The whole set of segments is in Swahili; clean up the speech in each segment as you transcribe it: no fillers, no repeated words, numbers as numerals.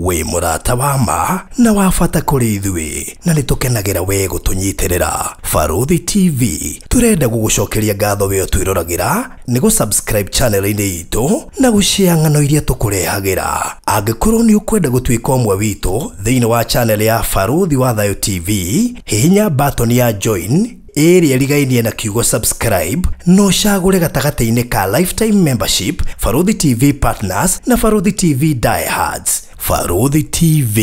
we murata wa ma na wa bata kuri ithuĩ na nĩtũkenagĩra we gũtũnyitĩrĩra. Baruthi TV turenda gũgũcokeria ngatho we twĩroragĩra nĩ gũ-subscribe channel-inĩ itũ na gũshare ng'ano iria tũkũrehagĩra. Angĩkorwo nĩ ũkwenda gũtuĩka ũmwe witũ thĩinĩ wa channel ya Baruthi wa Thayũ TV, hihinya button ya join ĩrĩa ĩrigainie na kiugo subscribe no cagũre gatagatĩ-inĩ ka lifetime membership, Baruthi TV Partners na Baruthi TV Diehards. Baruthi TV,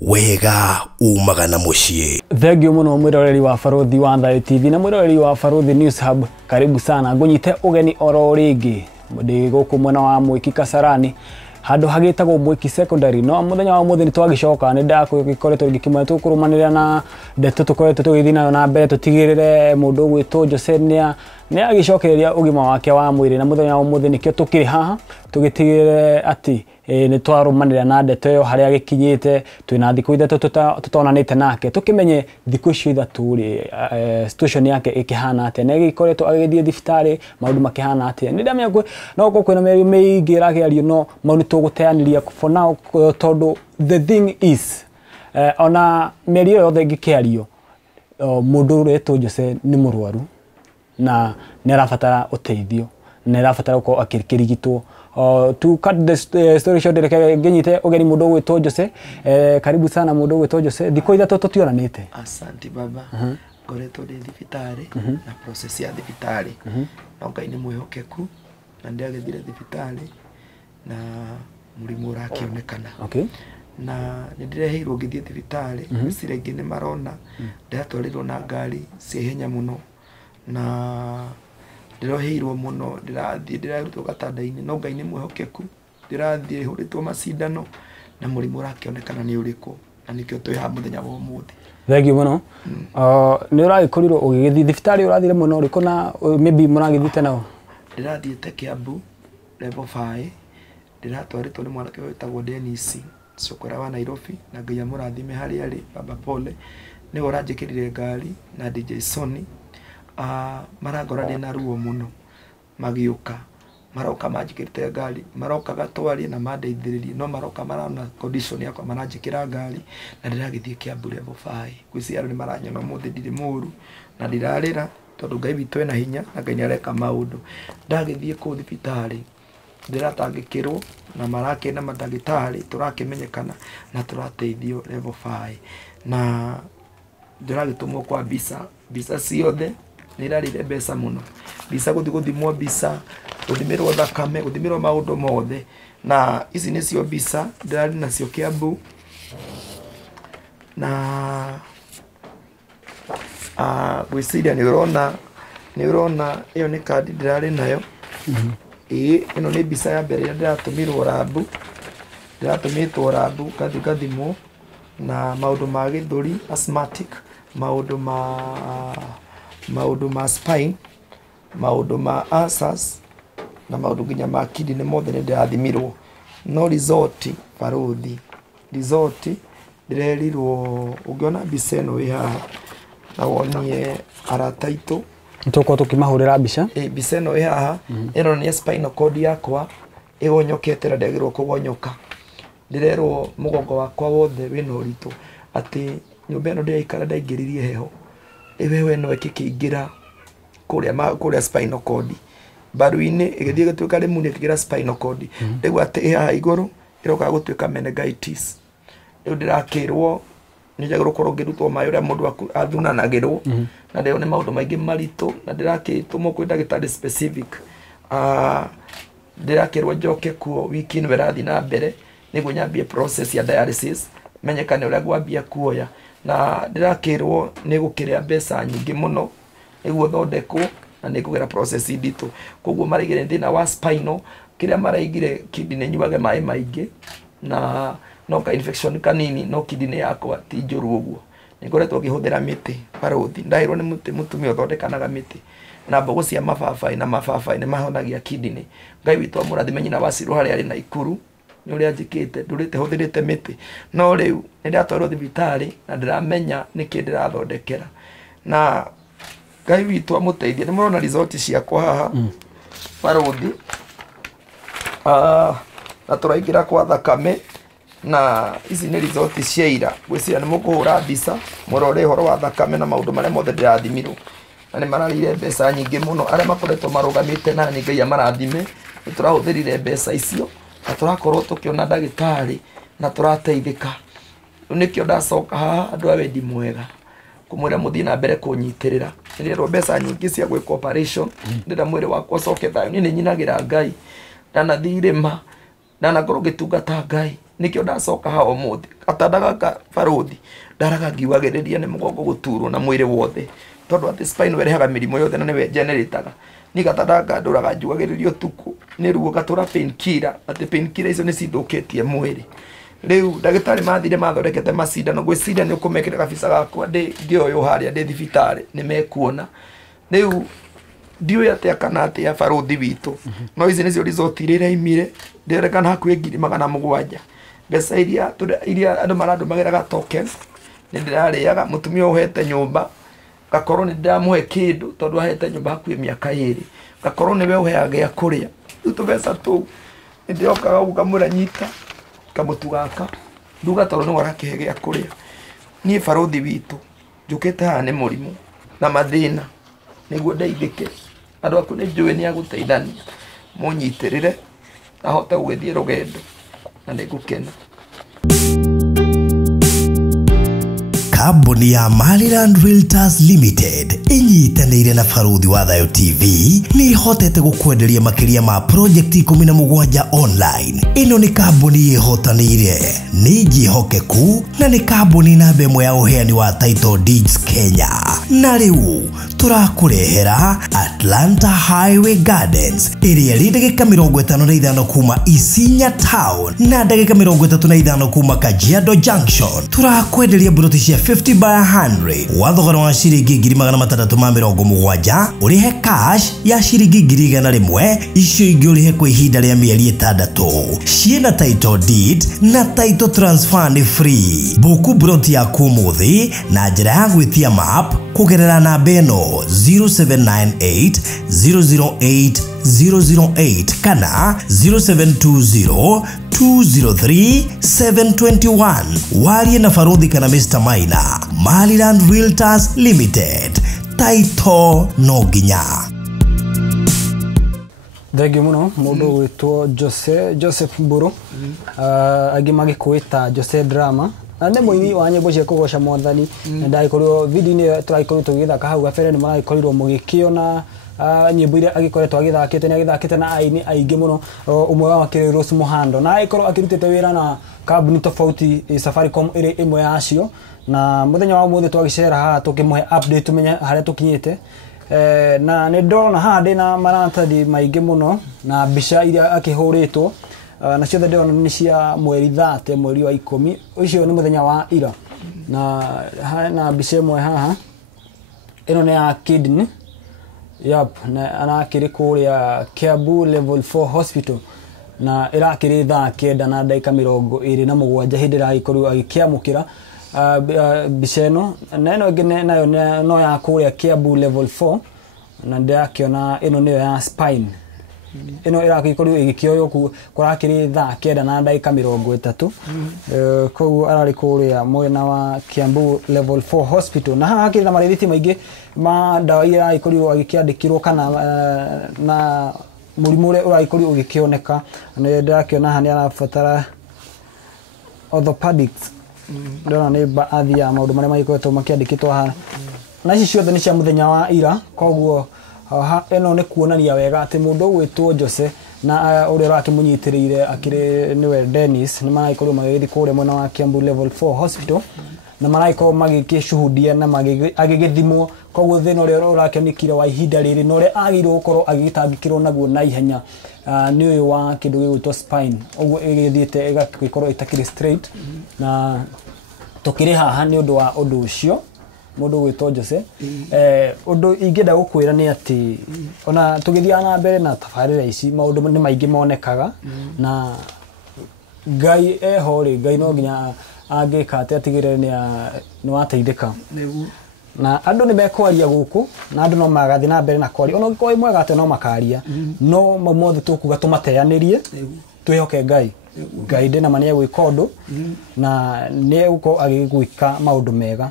wega umaga na mũciĩ. Thengio mũno mwĩroreri wa Baruthi wa Thayũ TV na mwĩroreri wa Baruthi News Hub, karibu sana. Ngũnyite ũgeni oro rĩngĩ ndĩ gũkũ mwena wa Mwiki Kasarani handũ hagĩtagwo Mwiki Secondary. No mũthenya wa mũthĩ nĩtwagicoka nĩ ndagĩkoretwo ngĩkĩmwe tũkũrũmanĩrĩra na ndeto tũkoretwo tũgĩthiĩ nayo na mbere tũtigĩrĩre mũndũ ũgwĩtwo Jose nĩ agĩcokereria ũgima wake wa mwĩrĩ, na mũthenya wa mũthĩ nĩkĩo tũkĩrĩ haha tũgĩtigĩrĩre atĩ nĩ twarũmanĩrĩra na ndeto ĩyo harĩa gĩkinyĩte. Twĩna thikũ ithatũ tũtonanĩte nake tũkĩmenye thikũ icio ithatũ rĩ situation yake ĩkĩhana atĩa, na gĩkoretwo agĩthiĩ thibitarĩ, maũndũ makĩhana atĩa. Nĩ ndamenya no kwĩna mĩario mĩingĩ ĩrakĩario no mau nĩ tũgũteanĩria for now, tondũ the thing is ona mĩario yothe ĩngĩkĩario mũndũ ũretwo Jose nĩ mũrwaru na nĩ arabatara ũteithio, nĩ arabatara gũkorwo akĩrigitwo. To cut the story short, ngenyite ũgeni mũndũ ũgwĩtwo Jose. Karibu sana mũndũ ũgwĩtwo Jose, thikũ ithatũ tũtionanĩte. Asante baba. Ngoretwo ndĩ thibitarĩ na process ya thibitarĩ no Ngai nĩ mwĩhokeku na ndĩagĩthire thibitarĩ na mũrimũ ũrakĩonekana. Okay. Na nĩndĩreheirwo ngĩthiĩ thibitarĩ mĩcira ĩngĩ nĩ marona ndatwarirwo na ngari cia ihenya mũno na ndiroheirwo muno, ndirarutwo gatanda-inĩ no Ngai nĩ mwĩhokeku, ndirathiĩ hũrĩtwo macindano na mũrimũ ũrakĩonekana nĩ ũrĩkũ, na nĩkĩo twĩ haha mũthenya wa ũmũthĩ. Thengio mũno. Nĩ ũragĩkorirwo ũgĩgĩthiĩ thibitarĩ, ũrathire mũno ũrĩkũ na maybe mũragĩthiĩte nao? Ndirathiĩte Kiambu level 5, ndiratwarĩtwo nĩ mwanake wĩtagwo Dennis Cokora wa Nairobi, na Ngai amũrathime harĩa arĩ. Baba Pole nĩwe ũranjĩkĩrire ngari na DJ Sony. Marangora ndĩ na ruo mũno, magĩũka maroka manjĩkĩrĩte ngari, maroka gatwarie na mandeithĩrĩrie, no maroka marona condition yakwa maranjĩkĩra ngari na ndĩragĩthiĩ Kiambu level 5. Gwĩciarwo nĩ maranyona mũthĩ ndirĩ mũru na ndirarĩra tondũ Ngai witũ ena hinya na Ngai nĩ areka maũndũ. Ndagĩthiĩ kũu thibitarĩ ndiratangĩkĩrwo na marakĩna mandagĩtarĩ, tũrakĩmenyekana na tũrateithio level 5 na ndĩragĩtũmwo kwa bisa ciothe nĩ irarĩire mbeca mũno. Bisa gũthimwo bisa, gũthimĩrwo thakame, gũthimĩrwo maũndũ mothe, na ici nĩcio bisa ndĩrarĩ nacio Kiambu. Na gwĩciria nĩ ũrona ĩyo nĩ kandi ndĩrarĩ nayo. Ĩno nĩ bisa ya mbere ĩrĩa ndĩratũmirwo Rabu, ndĩratũmĩtwo Rabu ngathimwo na maũndũ ma gĩthũri, asthmatic, maũndũ ma spine, maũndũ ma ulcers na maũndũ nginya ma kidney mothe nĩ ndĩrathimirwo. No result Baruthi, result ndĩrerirwo, ũngĩona mbica ĩno ĩ haha na wonie arata aitũ tũkorwo tũkĩmahũrĩra mbica. Mbica ĩno ĩ haha ĩronania spinal cord yakwa ĩgonyokete na ndĩagĩrĩirwo kũgonyoka. Ndĩrerwo mũgongo wakwa wothe wĩna ũritũ, atĩ nyũmba ĩno ndĩraikara ndaingĩririe heho, heho ĩno ĩkĩingĩra kũrĩa spinal cord, mbaru-inĩ ĩgĩthiĩ gũtuĩka rĩmwe ĩkĩingĩra spinal cord, rĩu atĩ haha igũrũ ĩroka gũtuĩka meningitis. Rĩu ndĩrakĩrwo nĩnjagĩrĩirwo gũkorwo ngĩrutwo maĩ ũrĩa mũndũ athunanagĩrwo, na ndĩrwo nĩ maũndũ maingĩ maritũ, na ndĩrakĩtũmwo kwĩ ndagĩtarĩ specific. Ndĩrakĩrwo njoke kuo wiki ĩno ĩrathiĩ na mbere nĩguo nyambie process ya dialysis, menyekane ũrĩa ngwambia kuoya, na ndĩrakĩrwo nĩ gũkĩrĩa mbeca nyingĩ mũno nĩguo thondekwo na nĩ kũgera process nditũ. Koguo maraigire thĩna wa spinal, kĩrĩa maraigire kidney nyuage maĩ maingĩ na no ka infection kanini, no kidney yakwa ti njũru ũguo. Nĩngoretwo ngĩhũthĩra mĩtĩ Baruthi, ndahĩrwo nĩ mũtumia ũthondekanaga mĩtĩ na mbegũ cia mababaĩ, na mababaĩ nĩ mahonagia kidney. Ngai witũ amũrathime nyina wa Cirũ harĩa arĩ Naikuru nĩ ũrĩa njĩkĩte, ndũrĩte hũthĩrĩte mĩtĩ, no rĩu nĩ ndatwarwo thibitarĩ na ndĩramenya nĩkĩ ndĩrathondekera, na Ngai witũ amũteithie. Nĩ mũrona result ciakwa haha Baruthi, na tũraingĩra kwa thakame na ici nĩ result cia ira gwĩciria nĩ mũkũhũra mbica mũrore ũhoro wa thakame na maũndũ marĩa mothe ndĩrathimirwo na nĩ mararĩire mbeca nyingĩ mũno arĩa makoretwo marũgamĩte na nĩ Ngai amarathime nĩ tũrahũthĩrire mbeca icio na tũrakorwo tũkĩona ndagĩtarĩ na tũrateithĩka rĩu nĩkĩo ndacoka haha andũ a wendi mwega kũmwĩra mũthiĩ na mbere kũnyitĩrĩra nĩrĩrwo mbeca nyingĩ cia gwĩka operation ndĩra mwĩrĩ wakwa ũcoke thayũ niĩ nĩ nyinagĩra Ngai ndanathiĩ irĩma ndanakorwo ngĩtungata Ngai nikio ndacoka ha ũmũthĩ gatandaga barothi ndaraga ngiwagĩrĩria nĩ mũgongo gũturwo na mwĩrĩ wothe tondũ atĩ spine werehaga mĩrimũ yothe na nĩwe generataga ni gatandaga ndũraga ngiwagĩrĩria ũtukũ nĩ ruo gatũra painkiller atĩ painkiller icio nĩ cithũkĩtie mwĩrĩ rĩu ndagĩtarĩ mathire mathondekete macindano gwĩciria nĩ ũkũmekĩra gabica gakwa ngĩoywo harĩa ndĩ thibitarĩ nĩ mekuona rĩu ndiũĩ atĩa kana atĩa barothi witũ no ici nĩcio result iria iraimire ndĩrekana hakuhĩ 700,000 mbeca iria andũ marandũmagĩra tokens nĩ ndĩrarĩaga mũtumia ũhete nyũmba gakorwo nĩ ndĩramũhe kĩndũ tondũ ahete nyũmba hakuhĩ mĩaka 2 gakorwo nĩwe ũheaga gĩa kũrĩa rĩu tũbeca tũu nĩ ndĩrokaga ũguo ngamwĩra nyita kamũtu gaka nduga tondũ nĩwe arakĩhe gĩa kũrĩa niĩ barothi witũ njũkĩte haha nĩ mũrimũ na mathĩna nĩguo ndeithĩke andũ aku nĩ njũĩ nĩ agũteithania mũnyitĩrĩre ahote gũgĩthiĩ rũgendo na nĩ ngũkena. Kambuni ya Maliland Realtors Limited inyitanĩire na Barothi wa Thayũ TV nĩ ihotete gũkwenderia makĩria ma project 17 online. Ĩno nĩ kambuni ĩhotanĩire nĩ njihokeku na nĩ kambuni namba ĩmwe ya ũheani wa title deeds Kenya. Na rĩu tũrakũrehera Atlanta Highway Gardens ĩrĩa ĩrĩ ndagĩka 55 kuma Isinya Town na ndagĩka 35 kuma Kajiado Junction. Tũrakwenderia buroti cia 50 by 100 wa thogora wa ciringi 670 ũrĩhe cash ya ciringi 100 icio ingĩ ũrĩhe kwa ihinda rĩa mĩeri 6 ciĩna title deed na title transfer nĩ free. Buku buroti yaku ũmũthĩ na njĩra ya gwĩtia map kũgerera namba ĩno 0798 008 008 kana 0720 203 721. Warie na Barothi kana Mr. Maina. Maliland Realtors Limited. Title no nginya. Thengio mũno mũndũ gwĩtwo Joseph Mburu angĩ magĩkwĩta Jose Drama na nĩ mũini wa nyĩmbo cia kũgoca Mwathani na ndagĩkorirwo video-inĩ tũragĩkorirwo tũgĩthaka hau gabere nĩ maragĩkorirwo mũgĩkĩona nyĩmbo iria agĩkoretwo agĩthakĩte nĩ agĩthakĩte na aini aingĩ mũno ũmwe wao akĩrĩ Rose Muhando na agĩkorwo akĩrutĩte wĩra na kambuni tofauti Safaricom ĩrĩ ĩmwe yacio na mũthenya wa ũmũthĩ twagĩcera haha tũkĩmũhe update tumenye harĩa tũkinyĩte na nĩ ndona haha ndĩna maratathi maingĩ mũno na mbica iria akĩhũrĩtwo na ciothe ndĩrona nĩ cia mweri 30 mweri wa 10 ũcio nĩ mũthenya wa ira na mbica ĩmwe haha ĩno nĩ ya kidney na anakĩrĩ kũrĩa Kiambu level 4 hospital na ĩrakĩrĩ thaa 9 na ndagĩka 27 hĩndĩ ĩragĩkorwo agĩkĩamũkĩra mbica ĩno na ĩno ĩngĩ nayo no ya kũrĩa Kiambu level 4 na ndĩrakĩona ĩno nĩyo ya spine ĩno ĩrakĩkorwo ĩgĩkĩoywo kũrakĩrĩ thaa 9 na ndagĩka 30 koguo ararĩ kũrĩa mwena wa Kiambu level 4 hospital na haha hakĩrĩ na marĩthiti maingĩ ma ndawa iria aragĩkorirwo agĩkĩandĩkĩrwo kana na mũrimũ ũrĩa ũragĩkorirwo ũgĩkĩoneka na ndĩrakĩona haha nĩ arabatara orthopedics ndona nĩ baadhi ya maũndũ marĩa magĩkoretwo makĩandĩkĩtwo haha na ici ciothe nĩ cia mũthenya wa ira koguo eno nĩ kuonania wega atĩ mũndũ gwĩtwo Jose na ũrĩa ũrakĩmũnyitĩrĩire akĩrĩ nĩwe Dennis nĩ maragĩkorwo magĩgĩthiĩ kũrĩa mwena wa Kiambu level 4 hospital na maragĩkorwo magĩkĩshuhudia na agĩgĩthimwo koguo thĩna ũrĩa ũrakĩonekire wa ihinda rĩrĩ na ũrĩa agĩrĩirwo gũkorwo agĩgĩtangĩkĩrwo naguo na ihenya nĩ ũyũ wa kĩndũ gĩgwĩtwo spine ũguo ĩgĩthiĩte ĩgagĩkorwo ĩtakĩrĩ straight na tũkĩrĩ haha nĩ ũndũ wa ũndũ ũcio mũndũ gwĩtwo Jose ũndũ ingĩenda gũkwĩra nĩ atĩ ona tũgĩthiaga na mbere na tabarĩra ici maũndũ nĩ maingĩ monekaga na Ngai ehorĩ Ngai no nginya angĩka atĩ atigĩrĩre nĩ wateithĩka na andũ nĩ mekwaria gũkũ na andũ no magathiĩ na mbere na kwaria ona ũngĩkorwo mwega atĩ no makaria no mothe tũkuga tũmateanĩrie twihoke Ngai ndina mania gwika undu na ni uko agigwika maundu mega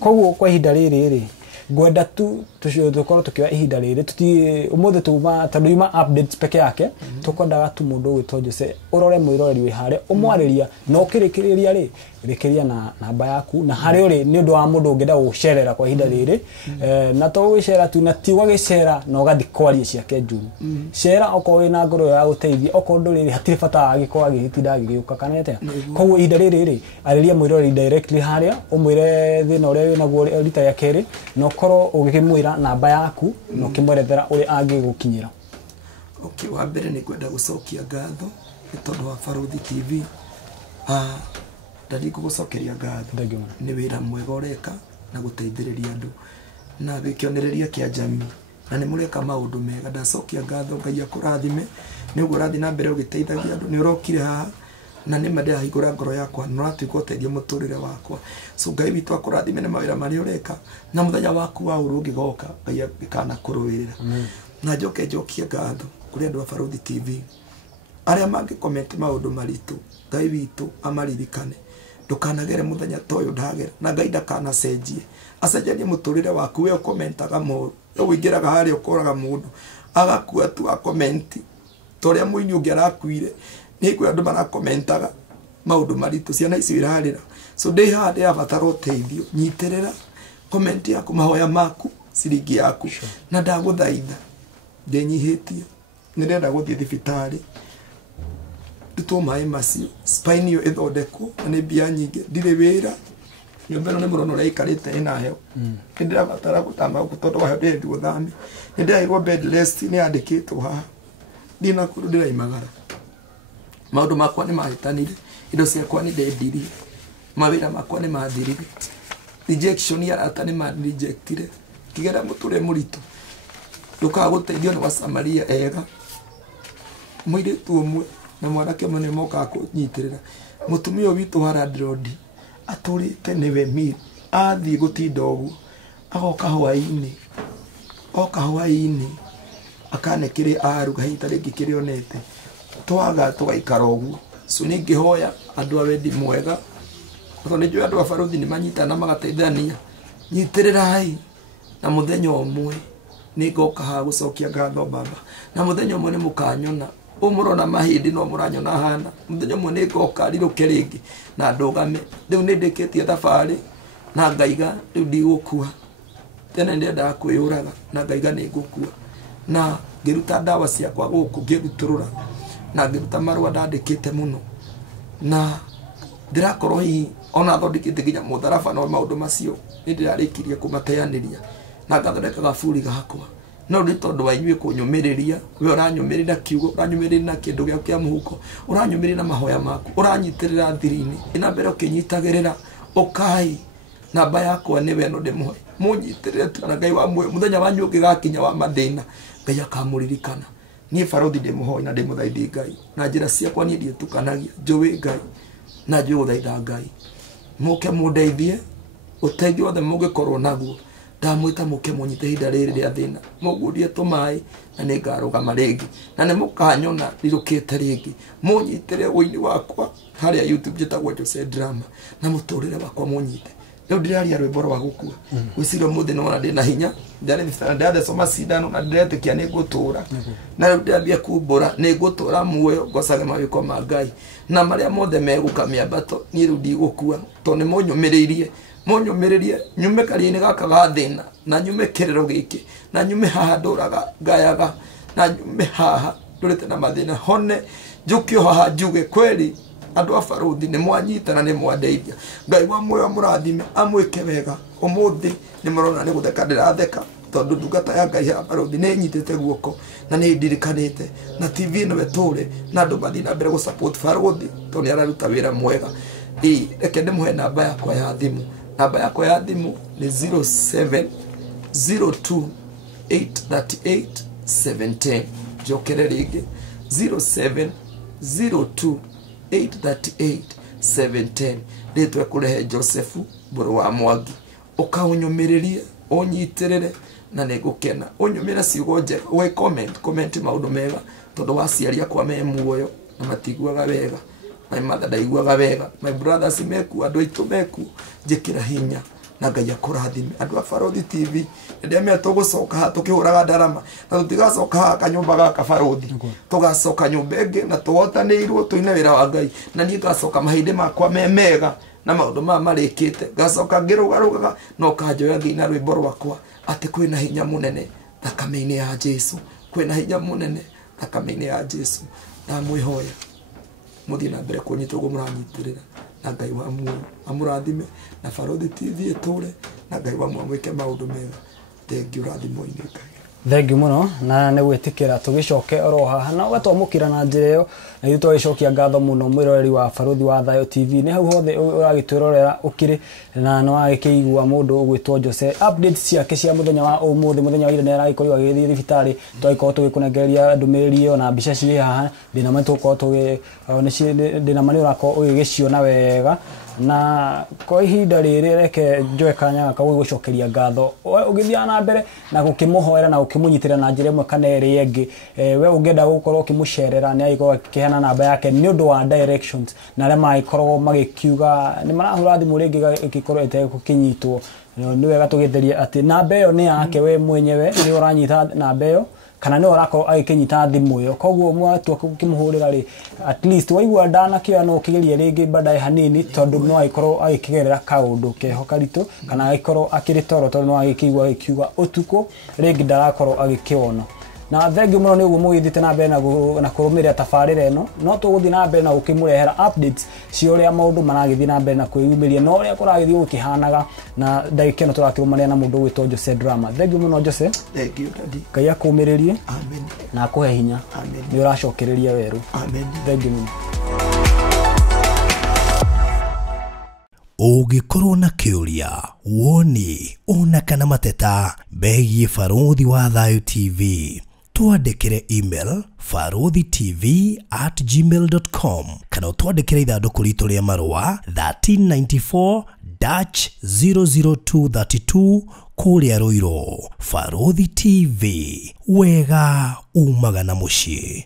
koguo kwa ihinda riri ngwenda tu tukorwo tukiwa ihinda riri tuti umuthe tuma tondu ima updates peke yake tukwendaga tu mundu gwitwo Jose urore mwiroreri wi hare umwariria no kirikiriria ri rikiria na namba yaku na hari uri ni undu wa mundu ungenda gucerera kwa ihinda riri na to gwicera tu na ti gwicera no gathi kwaria ciake njuru cera oko wina ngoro ya guteithia oko nduriri hatiri bata agikwa agitinda agiuka kanete koguo ihinda riri ariria mwiroreri directly haria umwire thina uria wina guo rita ya keri no korwo ugikimwira namba yaku no kimwerethera uri angigukinyira. Okay, wa mbere ni kwenda gucokia ngatho ni tondu wa Baruthi TV. Ndari gucokeria ngatho ni wira mwega ureka na guteithiriria andu na gikionereria kia jamii na ni mureka maundu mega. Ndacokia ngatho Ngai akurathime ni ugo rathi na mbere ugiteithagia andu ni urokire haha na ni made ahigura ngoro yakwa no ratuika uteithia muturire wakwa. So Ngai witu akurathime ni mawira mari ureka na muthenya waku wa urungi goka Ngai akana kuruwirira na jokia ngatho kuri andu a Baruthi TV aria mangi comment maundu maritu. Ngai witu amaririkane ndukanagere muthenya toyo ndagera na Ngai ndakana cenjie acenjie muturire waku we commentaga mu wingiraga hari ukoraga mundu agakua tu a comment toria muinyu ungi arakuire ni kwe andu mara commentaga maundu maritu ciana ici wirarira. So ndĩ haha ndĩrabatara ũteithio nyiterera comment yaku mahoya maku ciringi yaku na ndaguthaitha ndĩnyihĩtie nĩrenda gũthiĩ thibitarĩ ndutwo maĩ macio spine yo ĩthondekwo na nĩ mbia nyingĩ ndirĩ wĩra nyũmba ĩno nĩ mũrono ũrĩa ĩikarĩte ĩna heho nĩndĩrabatara gũtamba tondũ wa ndĩrenda gũthamia nĩndĩraigua bed rest nĩyandĩkĩtwo haha ndina kũndũ ndĩraimagara maundu makwa ni mahitanire indo ciakwa ni ndendirie mawira makwa ni mathirire rejection ya ata ni ma rejectire kigera muture muritu ndukaguteithio ni wasamaria ega mwire tu umwe na mwanake mane moka kunyitirira mutumio witu hara road aturite niwe mi athi gutinda ugu agoka hwaini akane kiri aruga hita ringi kiri onete twaga tugaikara ugu. So ningihoya andu a wendi mwega to ni jwe andu a Baruthi ni manyitana magateithania nyitirirai na muthenya umwe ningoka ha gucokia ngatho baba na muthenya umwe ni mukanyona umurona mahindi no muranyona hana muthenya umwe ningoka riruke ringi na ndugame riu nindikitie thabari na ngaiga riu ndigukua tene ndenda kwiyuraga na ngaiga ningukua na ngiruta ndawa ciakwa guku ngiruturura na ngiruta marua ndandikite muno na ndirakorwo hi ona thondekite nginya mutharaba no maundu macio ndirarikirie kumateaniria na ngathondeka gaburi gakwa no ndi tondu wa inyuĩ kunyumiriria we uranyumirira kiugo uranyumirira na kindu gĩa kia muhuko uranyumirira na mahoya maku uranyitirira thiri-ini ina mbere ukinyitagirira ukai namba yakwa ni we no ndimuhe munyitirire tu na Ngai wa muthenya wanyu ũngĩgakinya wa mathĩna Ngai akamuririkana. Ni Baruthi ndimuhoya na ndimuthaithie Ngai na njira ciakwa ni ndietukanagia njũĩ Ngai na njũĩ gũthaitha Ngai muke mundeithie uteithio wothe mũngĩkorwo naguo ndamwĩta muke mũnyite ihinda rĩrĩ rĩa thĩna mũngundie tũmaĩ na nĩngarũgama rĩngĩ na nĩ mũkanyona rirũkĩte rĩngĩ mũnyitĩre ũini wakwa harĩa YouTube njĩtagwo Jose Drama na mũtũrĩre wakwa mũnyite. Rĩu ndĩraria rwĩmbo rwa gũkua gwĩciria mũthĩ nĩwona ndĩna hinya ndathecwo cindano na ndĩretĩkia nĩngũtũra na rĩu ndĩrambia kumbũra nĩngũtũra muoyo ngocage mawĩko ma Ngai na marĩa mothe megũka mĩambato niĩ rĩu ndigũkua tondũ nĩ mũnyũmĩrĩrie nyume karia-inĩ gaka ga thĩna na nyume kĩrĩro gĩkĩ na nyume haha ndũraga ngayaga na nyume haha ndũrĩte na mathĩna hone njũkio haha njuge kweli andu a Baruthi ni mwanyita na ni mwandeithia. Ngai wa muoyo mũrathime amwĩke wega ũmũthĩ ni mũrona ni gũtheka ndĩratheka tondu ndungata ya Ngai ya Baruthi nĩ nyitĩte guoko na nĩ ndirikanĩte na TV ĩno ĩtũre na andũ mathi na mbere gũsupport Baruthi tondũ nĩ araruta wĩra mwega. Reke ndĩmũhe namba yakwa ya thimũ. Namba yakwa ya thimũ nĩ 0702838710 njokere rĩngĩ 0702838710 rĩtwa kũrehe Joseph Mbũrũ wa Mwangi ũkaũnyũmĩrĩrie ũnyitirĩre na nĩngũkena ũnyũmĩre ciugo njega we comment maũndũ mega tondũ waciaria kwa me muoyo na matiguaga wega my mother ndaiguaga wega my brothers meku andu aitu meku njikira hinya na Ngai akurathime andu a Barothi TV ndia me tugucoka ha tukihuraga ndarama na tutigacoka ha kanyumba gaka Barothi tugacoka nyumba ingi na tuhotanirwo tuine wira wa Ngai na nie ngacoka mahinde makwa memega na maundu marikite ngacoka ngirugarugaga no kanjoya ngina rwimbo rwakwa ati kwina hinya munene thakame-ini ya Jesu kwina hinya munene thakame-ini ya Jesu na mwihoya muthii na mbere kunyitwo muranyitirira na Ngai wa muoyo amurathime na Barothi TV eture na Ngai wa muoyo mwike maundu mega thengiu rathimo-ini Ngai thengiu muno na nä gwä tä kä ra tå gä coke oro haha na ũgatwamå kä ra na njä ra ä yo na ithuĩ twagĩcokia ngatho mũno mwĩroreri wa Barothi wa Thayũ TV nĩ hau hothe ũragĩ twĩrorera ũkĩrĩ na nĩ wagĩkĩigua mũndũ ũgwĩtwo Jose updates ciake cia mũthenya wa ũmũthĩ mũthenya wa ira nĩ aragĩkorirwo agĩthiĩ thibitarĩ twagĩkorwo tũgĩkũnengereria ndũmĩrĩri ĩyo na mbica cirĩ haha ndĩnama tũgũkorwo ndĩnama nĩ ũrakorwo ũgĩgĩciona wega na kwa ihinda rĩrĩ reke njoe kanya gaka gũgũcokeria ngatho ũgĩthiaga na mbere na gũkĩmũhoera na gũkĩmũnyitĩrĩra na njĩra ĩmwe kana ĩrĩa ĩngĩ we ũngĩenda gũkorwo ũkĩmũcerera nĩ agĩkorwo akĩheana namba yake nĩ ũndũ wa directions na arĩa magĩkoragwo magĩkiuga nĩ marahũra thimũ rĩngĩ ĩgĩkorwo ĩtegũkĩnyitwo nĩ wega tũgĩtherie atĩ namba ĩyo nĩ yake we mwenyewe nĩ ũranyita namba ĩyo kana nĩ ũrakorwo agĩkĩnyita thimũ ĩyo koguo mwatua gũkĩmũhũrĩra rĩ at least waigua ndanakĩoya no ũkĩgerie rĩngĩ baadaye hanini tondũ no agĩkorwo agĩkĩgerera kaũndũ keho karitũ kana agĩkorwo akĩrĩ toro tondũ no agĩkĩigua agĩkiuga ũtukũ rĩngĩ ndarakorwo agĩkĩona na thengiũ mũno nĩ ũguo mũgĩthiĩte na mbere na kũrũmĩrĩra tabarĩra ĩno no tũgũthiĩ na mbere na gũkĩmũrehera updates cia ũrĩa maũndũ maragĩthiĩ na mbere na kwĩyumĩria no ũrĩa kũragĩthiĩ gũkĩhanaga na ndagĩka ĩno tũrakĩrũmanĩra na mũndũ ũgwĩtwo Jose Drama thengiũ mũno Jose thengiu Daddy Ngai akũmĩrĩrie amen na akũhe hinya amen nĩ ũracokereria werũ amen thengiũ mũno ũngĩkorwo na kĩũria woni ona kana mateta megiĩ Barothi wa Thayũ TV twandĩkĩre email barothitv@gmail.com kana twandĩkĩre ithandũkũ ritũ rĩa marũa 1394-00232 kũrĩa Rũirũ. Barothi TV, wega umaga na mũciĩ.